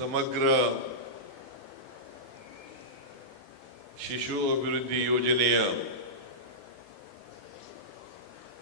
ಸಮಗ್ರ ಶಿಶು ಅಭಿವೃದ್ಧಿ ಯೋಜನೆಯ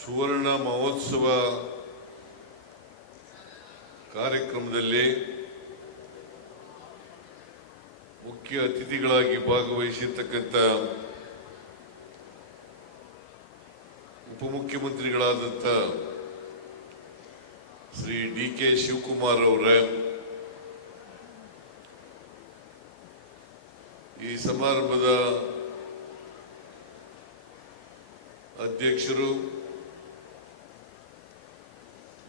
ಸುವರ್ಣ ಮಹೋತ್ಸವ ಕಾರ್ಯಕ್ರಮದಲ್ಲಿ ಮುಖ್ಯ ಅತಿಥಿಗಳಾಗಿ ಭಾಗವಹಿಸಿರ್ತಕ್ಕಂಥ ಉಪಮುಖ್ಯಮಂತ್ರಿಗಳಾದಂಥ ಶ್ರೀ ಡಿ ಕೆ ಶಿವಕುಮಾರ್ ಅವರೇ ಈ ಸಮಾರಂಭದ ಅಧ್ಯಕ್ಷರು,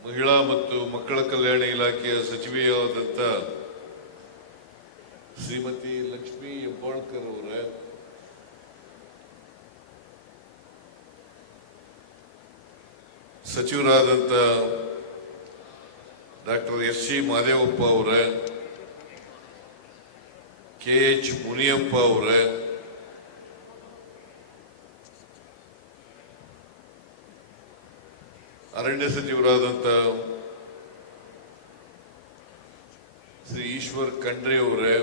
ಮಹಿಳಾ ಮತ್ತು ಮಕ್ಕಳ ಕಲ್ಯಾಣ ಇಲಾಖೆಯ ಸಚಿವೆಯಾದಂಥ ಶ್ರೀಮತಿ ಲಕ್ಷ್ಮೀ ಹೆಬ್ಬಾಳ್ಕರ್ ಅವರ ಸಚಿವರಾದಂಥ ಡಾಕ್ಟರ್ ಎಸ್ ಸಿ ಮಾದೇವಪ್ಪ ಅವರೇ ಕೆ ಎಚ್ ಮುನಿಯಪ್ಪ ಅವರೇ. ಅರಣ್ಯ ಸಚಿವರಾದಂಥ ಶ್ರೀ ಈಶ್ವರ್ ಖಂಡ್ರೆ ಅವರೇ.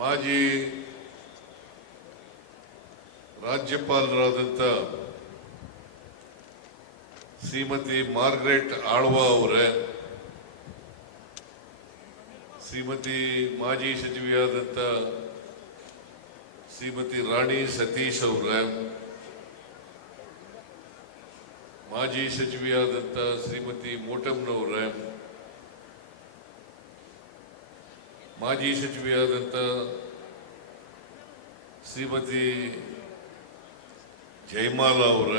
ಮಾಜಿ ರಾಜ್ಯಪಾಲರಾದಂಥ ಶ್ರೀಮತಿ ಮಾರ್ಗ್ರೆಟ್ ಆಳ್ವಾ ಅವರೇ, ಶ್ರೀಮತಿ ಮಾಜಿ ಸಚಿವೆಯಾದಂಥ ಶ್ರೀಮತಿ ರಾಣಿ ಸತೀಶ್ ಅವರ, ಮಾಜಿ ಸಚಿವೆಯಾದಂಥ ಶ್ರೀಮತಿ ಮೋಟಮ್ನವರ, ಮಾಜಿ ಸಚಿವೆಯಾದಂಥ ಶ್ರೀಮತಿ ಜಯಮಾಲ ಅವರ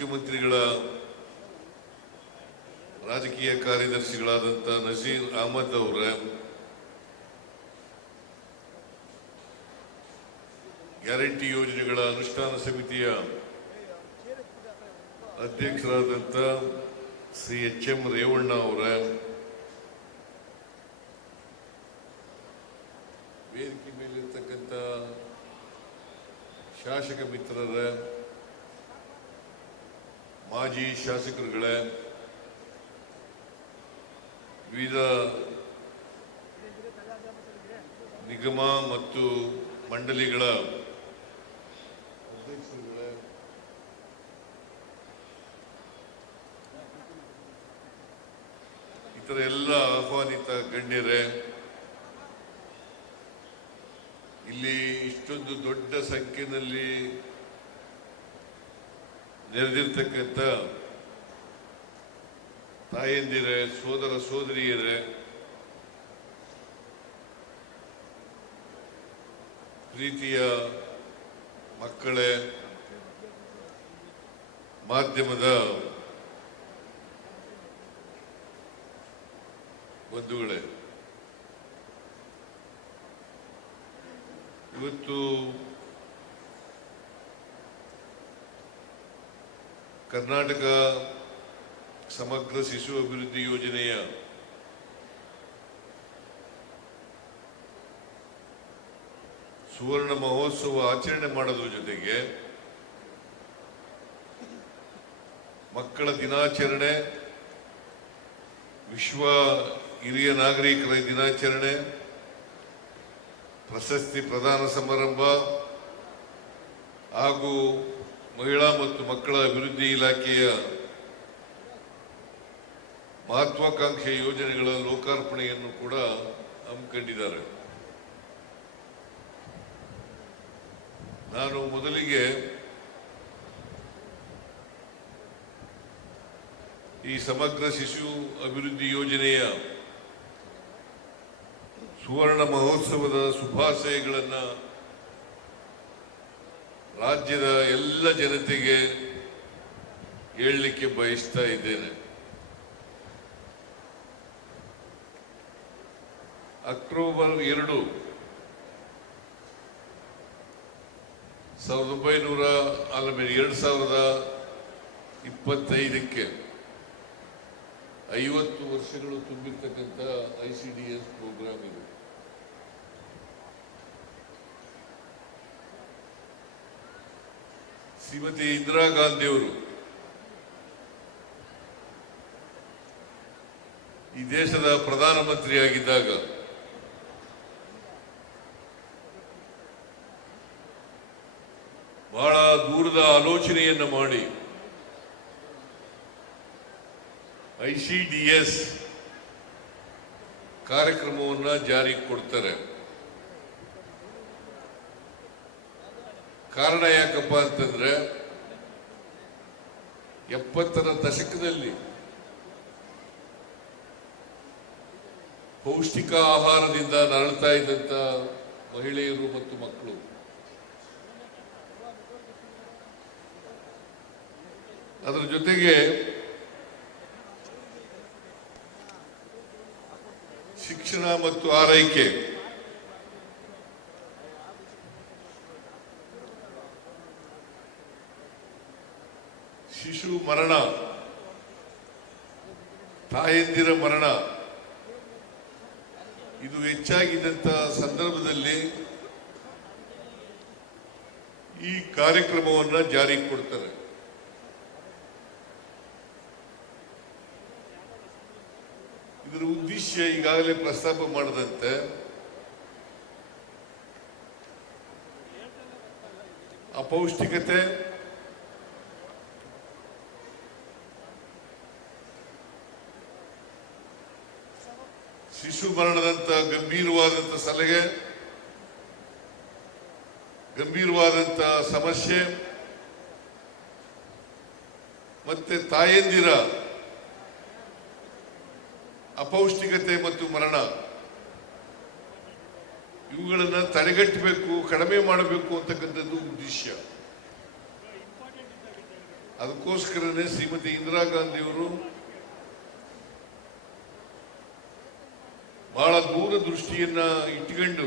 ಮುಖ್ಯಮಂತ್ರಿಗಳ ರಾಜಕೀಯ ಕಾರ್ಯದರ್ಶಿಗಳಾದಂಥ ನಜೀರ್ ಅಹಮದ್ ಅವರ, ಗ್ಯಾರಂಟಿ ಯೋಜನೆಗಳ ಅನುಷ್ಠಾನ ಸಮಿತಿಯ ಅಧ್ಯಕ್ಷರಾದಂಥ ಶ್ರೀ ಎಚ್ ಎಂ ರೇವಣ್ಣ ಅವರ, ವೇದಿಕೆ ಮೇಲಿರ್ತಕ್ಕಂಥ ಶಾಸಕ ಮಿತ್ರರ ಮಾಜಿ ಶಾಸಕರುಗಳೇ, ವಿವಿಧ ನಿಗಮ ಮತ್ತು ಮಂಡಳಿಗಳ ಅಧ್ಯಕ್ಷರುಗಳೇ, ಇತರ ಎಲ್ಲ ಆಹ್ವಾನಿತ ಗಣ್ಯರೇ, ಇಲ್ಲಿ ಇಷ್ಟೊಂದು ದೊಡ್ಡ ಸಂಖ್ಯೆಯಲ್ಲಿ ನೆರೆದಿರ್ತಕ್ಕಂಥ ತಾಯಂದಿರೆ ಸೋದರ ಸೋದರಿಯರೇ ಪ್ರೀತಿಯ ಮಕ್ಕಳೇ ಮಾಧ್ಯಮದ ಬಂಧುಗಳೇ ಇವತ್ತು ಕರ್ನಾಟಕ ಸಮಗ್ರ ಶಿಶು ಅಭಿವೃದ್ಧಿ ಯೋಜನೆಯ ಸುವರ್ಣ ಮಹೋತ್ಸವ ಆಚರಣೆ ಮಾಡೋದ್ರ ಜೊತೆಗೆ ಮಕ್ಕಳ ದಿನಾಚರಣೆ, ವಿಶ್ವ ಹಿರಿಯ ನಾಗರಿಕರ ದಿನಾಚರಣೆ, ಪ್ರಶಸ್ತಿ ಪ್ರದಾನ ಸಮಾರಂಭ ಹಾಗೂ ಮಹಿಳಾ ಮತ್ತು ಮಕ್ಕಳ ಅಭಿವೃದ್ಧಿ ಇಲಾಖೆಯ ಮಹತ್ವಾಕಾಂಕ್ಷೆ ಯೋಜನೆಗಳ ಲೋಕಾರ್ಪಣೆಯನ್ನು ಕೂಡ ಹಮ್ಮಿಕೊಂಡಿದ್ದಾರೆ. ನಾನು ಮೊದಲಿಗೆ ಈ ಸಮಗ್ರ ಶಿಶು ಅಭಿವೃದ್ಧಿ ಯೋಜನೆಯ ಸುವರ್ಣ ಮಹೋತ್ಸವದ ಶುಭಾಶಯಗಳನ್ನು ರಾಜ್ಯದ ಎಲ್ಲ ಜನತೆಗೆ ಹೇಳಲಿಕ್ಕೆ ಬಯಸ್ತಾ ಇದ್ದೇನೆ. ಅಕ್ಟೋಬರ್ ಎರಡು ಸಾವಿರದ ಒಂಬೈನೂರ ಅಲ್ಲವೇ ಎರಡು ಸಾವಿರದ ಇಪ್ಪತ್ತೈದಕ್ಕೆ ಐವತ್ತು ವರ್ಷಗಳು ತುಂಬಿರ್ತಕ್ಕಂಥ I C D S program ಇದು. ಶ್ರೀಮತಿ ಇಂದಿರಾ ಗಾಂಧಿಯವರು. ಈ ದೇಶದ ಪ್ರಧಾನಮಂತ್ರಿಯಾಗಿದ್ದಾಗ ಬಹಳ ದೂರದ ಆಲೋಚನೆಯನ್ನು ಮಾಡಿ ಐ ಸಿ ಡಿ ಎಸ್ ಕಾರ್ಯಕ್ರಮವನ್ನ ಜಾರಿಗೆ ಕೊಡ್ತಾರೆ. ಕಾರಣ ಯಾಕಪ್ಪ ಅಂತಂದ್ರೆ ಎಪ್ಪತ್ತರ ದಶಕದಲ್ಲಿ ಪೌಷ್ಟಿಕ ಆಹಾರದಿಂದ ನರಳ್ತಾ ಇದ್ದಂತ ಮಹಿಳೆಯರು ಮತ್ತು ಮಕ್ಕಳು. ಅದರ ಜೊತೆಗೆ ಶಿಕ್ಷಣ ಮತ್ತು ಆರೈಕೆ ಶಿಶು ಮರಣ. ತಾಯಂದಿರ ಮರಣ. ಇದು ಹೆಚ್ಚಾಗಿದ್ದಂಥ ಸಂದರ್ಭದಲ್ಲಿ ಈ ಕಾರ್ಯಕ್ರಮವನ್ನು ಜಾರಿಗೆ ಕೊಡ್ತಾರೆ. ಇದರ ಉದ್ದೇಶ ಈಗಾಗಲೇ ಪ್ರಸ್ತಾಪ ಮಾಡದಂತೆ ಅಪೌಷ್ಟಿಕತೆ ಶಿಶು ಗಂಭೀರವಾದಂಥ ಸಲಹೆ, ಗಂಭೀರವಾದಂತ ಸಮಸ್ಯೆ, ಮತ್ತೆ ತಾಯಂದಿರ ಅಪೌಷ್ಟಿಕತೆ ಮತ್ತು ಮರಣ, ಇವುಗಳನ್ನು ತಡೆಗಟ್ಟಬೇಕು, ಕಡಿಮೆ ಮಾಡಬೇಕು ಅಂತಕ್ಕಂಥದ್ದು ಉದ್ದೇಶ. ಅದಕ್ಕೋಸ್ಕರನೇ ಶ್ರೀಮತಿ ಇಂದಿರಾ ಗಾಂಧಿಯವರು ಬಹಳ ದೂರದೃಷ್ಟಿಯನ್ನ ಇಟ್ಕೊಂಡು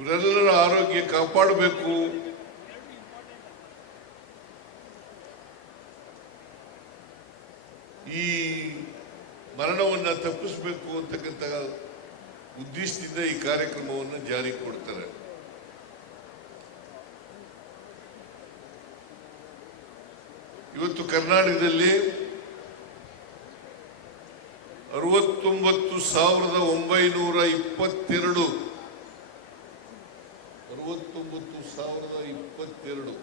ಇವರೆಲ್ಲರ ಆರೋಗ್ಯ ಕಾಪಾಡಬೇಕು. ಈ ಮರಣವನ್ನು ತಪ್ಪಿಸಬೇಕು ಅಂತಕ್ಕಂಥ ಉದ್ದೇಶದಿಂದ ಈ ಕಾರ್ಯಕ್ರಮವನ್ನು ಜಾರಿ ಕೊಡ್ತಾರೆ. ಇವತ್ತು ಕರ್ನಾಟಕದಲ್ಲಿ ಅರವತ್ತೊಂಬತ್ತು ಸಾವಿರದ ಒಂಬೈನೂರ ಇಪ್ಪತ್ತೆರಡು. ಅರವತ್ತೊಂಬತ್ತು ಸಾವಿರದ ಇಪ್ಪತ್ತೆರಡು.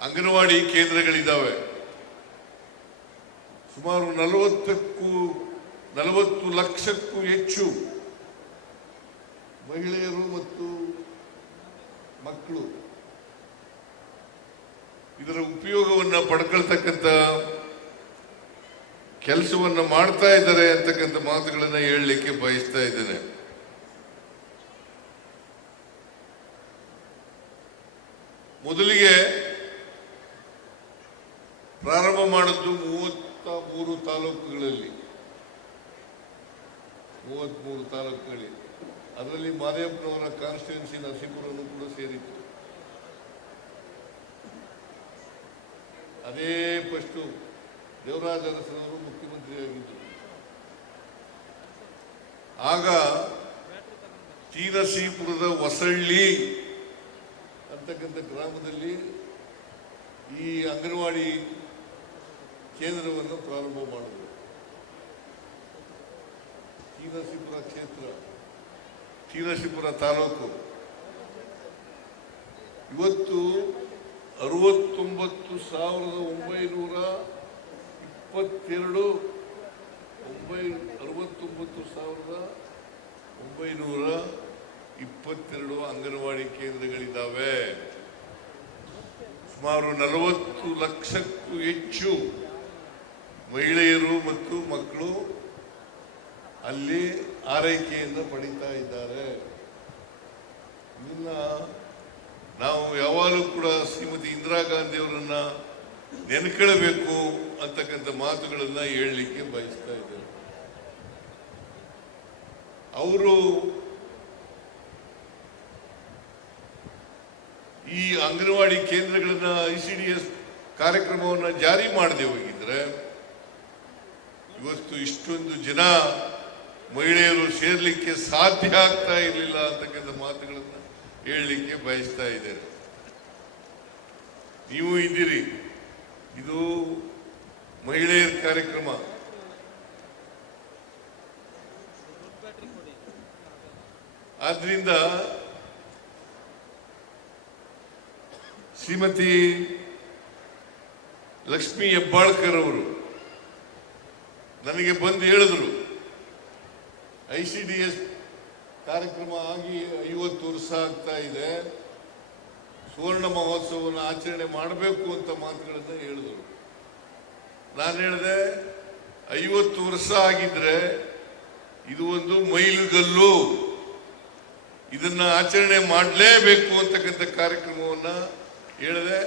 ಅಂಗನವಾಡಿ ಕೇಂದ್ರಗಳಿದ್ದಾವೆ ಸುಮಾರು ನಲವತ್ತಕ್ಕೂ, ನಲವತ್ತು ಲಕ್ಷಕ್ಕೂ ಹೆಚ್ಚು ಮಹಿಳೆಯರು ಮತ್ತು ಮಕ್ಕಳು ಇದರ ಉಪಯೋಗವನ್ನ ಪಡ್ಕೊಳ್ತಕ್ಕಂಥ ಕೆಲಸವನ್ನ ಮಾಡ್ತಾ ಇದ್ದಾರೆ ಅಂತಕ್ಕಂಥ ಮಾತುಗಳನ್ನು ಹೇಳಲಿಕ್ಕೆ ಬಯಸ್ತಾ ಇದ್ದೇನೆ. ಮೊದಲಿಗೆ ಪ್ರಾರಂಭ ಮಾಡಿದ್ದು ಮೂವತ್ತ ಮೂರು ತಾಲೂಕುಗಳಲ್ಲಿ. ಮೂವತ್ಮೂರು ತಾಲೂಕುಗಳಲ್ಲಿ. ಅದರಲ್ಲಿ ಮಾದೇವಪ್ಪನವರ ಕಾನ್ಸ್ಟಿಟ್ಯೂನ್ಸಿ ನರಸೀಪುರವನ್ನು ಕೂಡ ಸೇರಿತ್ತು. ಅದೇ ಫಸ್ಟು ದೇವರಾಜ ಅರಸನವರು ಮುಖ್ಯಮಂತ್ರಿಯಾಗಿದ್ದರು. ಆಗ ನರಸೀಪುರದ ಹೊಸಳ್ಳಿ ಅಂತಕ್ಕಂಥ ಗ್ರಾಮದಲ್ಲಿ ಈ ಅಂಗನವಾಡಿ ಕೇಂದ್ರವನ್ನು ಪ್ರಾರಂಭ ಮಾಡಿದರು. ತೀರಸೀಪುರ ಕ್ಷೇತ್ರ ನರಸೀಪುರ ತಾಲೂಕು. ಇವತ್ತು ಅರವತ್ತೊಂಬತ್ತು ಸಾವಿರದ ಒಂಬೈನೂರ ಇಪ್ಪತ್ತೆರಡು, ಒಂಬೈ, ಅರವತ್ತೊಂಬತ್ತು ಸಾವಿರದ ಒಂಬೈನೂರ ಇಪ್ಪತ್ತೆರಡು ಅಂಗನವಾಡಿ ಕೇಂದ್ರಗಳಿದ್ದಾವೆ. ಸುಮಾರು ನಲವತ್ತು ಲಕ್ಷಕ್ಕೂ ಹೆಚ್ಚು ಮಹಿಳೆಯರು ಮತ್ತು ಮಕ್ಕಳು ಅಲ್ಲಿ ಆರೈಕೆಯನ್ನು ಪಡೀತಾ ಇದ್ದಾರೆ. ಇದನ್ನ ನಾವು ಯಾವಾಗಲೂ ಕೂಡ ಶ್ರೀಮತಿ ಇಂದಿರಾ ಗಾಂಧಿಯವರನ್ನು ನೆನ್ಕೊಳ್ಬೇಕು. ಅಂತಕ್ಕಂಥ ಮಾತುಗಳನ್ನ ಹೇಳಲಿಕ್ಕೆ ಬಯಸ್ತಾ ಇದ್ದಾರೆ. ಅವರು ಈ ಅಂಗನವಾಡಿ ಕೇಂದ್ರಗಳನ್ನ ಐ ಸಿ ಡಿ ಎಸ್ ಕಾರ್ಯಕ್ರಮವನ್ನು ಜಾರಿ ಮಾಡದೆ ಹೋಗಿದ್ರೆ, ಇವತ್ತು ಇಷ್ಟೊಂದು ಜನ ಮಹಿಳೆಯರು ಸೇರ್ಲಿಕ್ಕೆ ಸಾಧ್ಯ ಆಗ್ತಾ ಇರಲಿಲ್ಲ ಅಂತಕ್ಕಂಥ ಮಾತುಗಳನ್ನು ಹೇಳಲಿಕ್ಕೆ ಬಯಸ್ತಾ ಇದ್ದಾರೆ. ನೀವು ಇದ್ದೀರಿ. ಇದು ಮಹಿಳೆಯರ ಕಾರ್ಯಕ್ರಮ. ಆದ್ರಿಂದ ಶ್ರೀಮತಿ ಲಕ್ಷ್ಮೀ ಹೆಬ್ಬಾಳ್ಕರ್ ಅವರು ನನಗೆ ಬಂದು ಹೇಳಿದ್ರು, ಐ ಸಿ ಡಿ ಎಸ್ ಕಾರ್ಯಕ್ರಮ ಆಗಿ ಐವತ್ತು ವರ್ಷ ಆಗ್ತಾ ಇದೆ, ಸುವರ್ಣ ಮಹೋತ್ಸವವನ್ನು ಆಚರಣೆ ಮಾಡಬೇಕು ಅಂತ ಮಾತುಗಳನ್ನು ಹೇಳಿದ್ರು. ನಾನು ಹೇಳಿದೆ, ಐವತ್ತು ವರ್ಷ ಆಗಿದ್ರೆ ಇದು ಒಂದು ಮೈಲುಗಲ್ಲು. ಇದನ್ನ ಆಚರಣೆ ಮಾಡಲೇಬೇಕು ಅಂತಕ್ಕಂಥ ಕಾರ್ಯಕ್ರಮವನ್ನ ಹೇಳಿದೆ.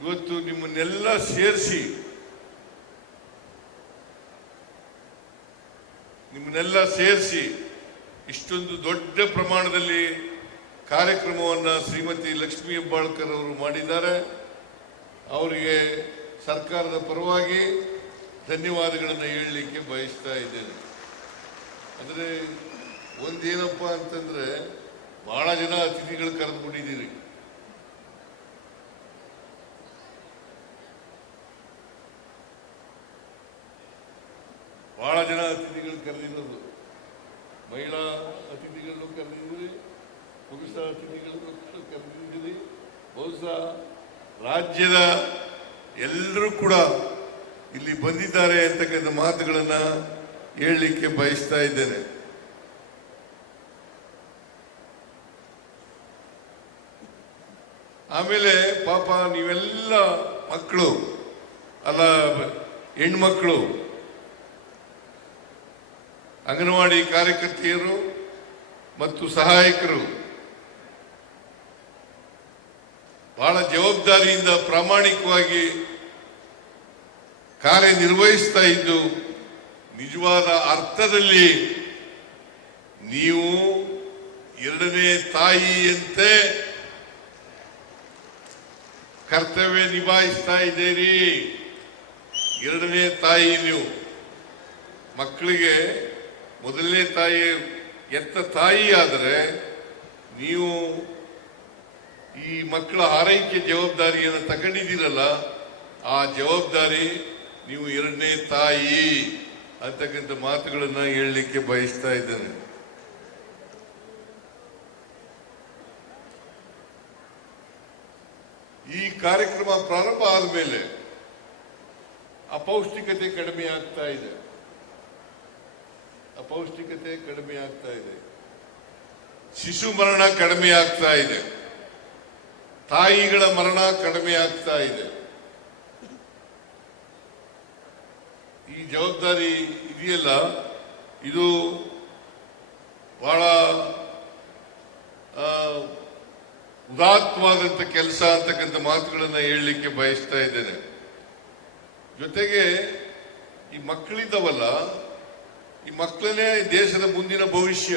ಇವತ್ತು ನಿಮ್ಮನ್ನೆಲ್ಲ ಸೇರಿಸಿ ನಿಮ್ಮನ್ನೆಲ್ಲ ಸೇರಿಸಿ ಇಷ್ಟೊಂದು ದೊಡ್ಡ ಪ್ರಮಾಣದಲ್ಲಿ ಕಾರ್ಯಕ್ರಮವನ್ನ ಶ್ರೀಮತಿ ಲಕ್ಷ್ಮೀ ಹೆಬ್ಬಾಳ್ಕರ್ ಅವರು ಮಾಡಿದ್ದಾರೆ. ಅವರಿಗೆ ಸರ್ಕಾರದ ಪರವಾಗಿ ಧನ್ಯವಾದಗಳನ್ನು ಹೇಳಲಿಕ್ಕೆ ಬಯಸ್ತಾ ಇದ್ದೇನೆ. ಅಂದರೆ ಒಂದೇನಪ್ಪ ಅಂತಂದ್ರೆ ಭಾಳ ಜನ ಅತಿಥಿಗಳು ಕರೆದುಕೊಂಡಿದ್ದೀರಿ. ಭಾಳ ಜನ ಅತಿಥಿಗಳು ಕರೆದಿರೋದು. ಮಹಿಳಾ ಅತಿಥಿಗಳನ್ನು ಕರೆದಿದ್ದೀರಿ, ಪುರುಷ ಅತಿಥಿಗಳನ್ನು ಕರೆದಿದ್ದೀರಿ, ಬಹುಶಃ ರಾಜ್ಯದ ಎಲ್ಲರೂ ಕೂಡ ಇಲ್ಲಿ ಬಂದಿದ್ದಾರೆ ಅಂತಕ್ಕಂಥ ಮಾತುಗಳನ್ನು ಹೇಳಲಿಕ್ಕೆ ಬಯಸ್ತಾ ಇದ್ದೇನೆ. ಆಮೇಲೆ ಪಾಪ ನೀವೆಲ್ಲ ಮಕ್ಕಳು, ಅಲ್ಲ, ಹೆಣ್ಮಕ್ಳು, ಅಂಗನವಾಡಿ ಕಾರ್ಯಕರ್ತೆಯರು ಮತ್ತು ಸಹಾಯಕರು ಬಹಳ ಜವಾಬ್ದಾರಿಯಿಂದ ಪ್ರಾಮಾಣಿಕವಾಗಿ ಕಾರ್ಯನಿರ್ವಹಿಸ್ತಾ ಇದ್ದು, ನಿಜವಾದ ಅರ್ಥದಲ್ಲಿ ನೀವು ಎರಡನೇ ತಾಯಿಯಂತೆ ಕರ್ತವ್ಯ ನಿಭಾಯಿಸ್ತಾ ಇದ್ದೀರಿ. ಎರಡನೇ ತಾಯಿ ನೀವು. ಮಕ್ಕಳಿಗೆ ಮೊದಲನೇ ತಾಯಿ ಎತ್ತ ತಾಯಿ ಆದರೆ ನೀವು ಈ ಮಕ್ಕಳ ಆರೈಕೆ ಜವಾಬ್ದಾರಿಯನ್ನು ತಗೊಂಡಿದ್ದೀರಲ್ಲ, ಆ ಜವಾಬ್ದಾರಿ ನೀವು ಎರಡನೇ ತಾಯಿ ಅಂತಕ್ಕಂಥ ಮಾತುಗಳನ್ನು ಹೇಳಲಿಕ್ಕೆ ಬಯಸ್ತಾ ಇದ್ದೇನೆ. ಈ ಕಾರ್ಯಕ್ರಮ ಪ್ರಾರಂಭ ಆದಮೇಲೆ ಅಪೌಷ್ಟಿಕತೆ ಕಡಿಮೆ ಆಗ್ತಾ ಇದೆ. ಅಪೌಷ್ಟಿಕತೆ ಕಡಿಮೆ ಆಗ್ತಾ ಇದೆ. ಶಿಶು ಮರಣ ಕಡಿಮೆ ಆಗ್ತಾ ಇದೆ. ತಾಯಿಗಳ ಮರಣ ಕಡಿಮೆ ಆಗ್ತಾ ಇದೆ. ಈ ಜವಾಬ್ದಾರಿ ಇದೆಯಲ್ಲ? ಇದು ಬಹಳ ಉದಾತ್ತವಾದಂಥ ಕೆಲಸ ಅಂತಕ್ಕಂಥ ಮಾತುಗಳನ್ನು ಹೇಳಲಿಕ್ಕೆ ಬಯಸ್ತಾ ಇದ್ದೇನೆ. ಜೊತೆಗೆ ಈ ಮಕ್ಕಳಿದ್ದವಲ್ಲ, ಈ ಮಕ್ಕಳನ್ನೇ ದೇಶದ ಮುಂದಿನ ಭವಿಷ್ಯ.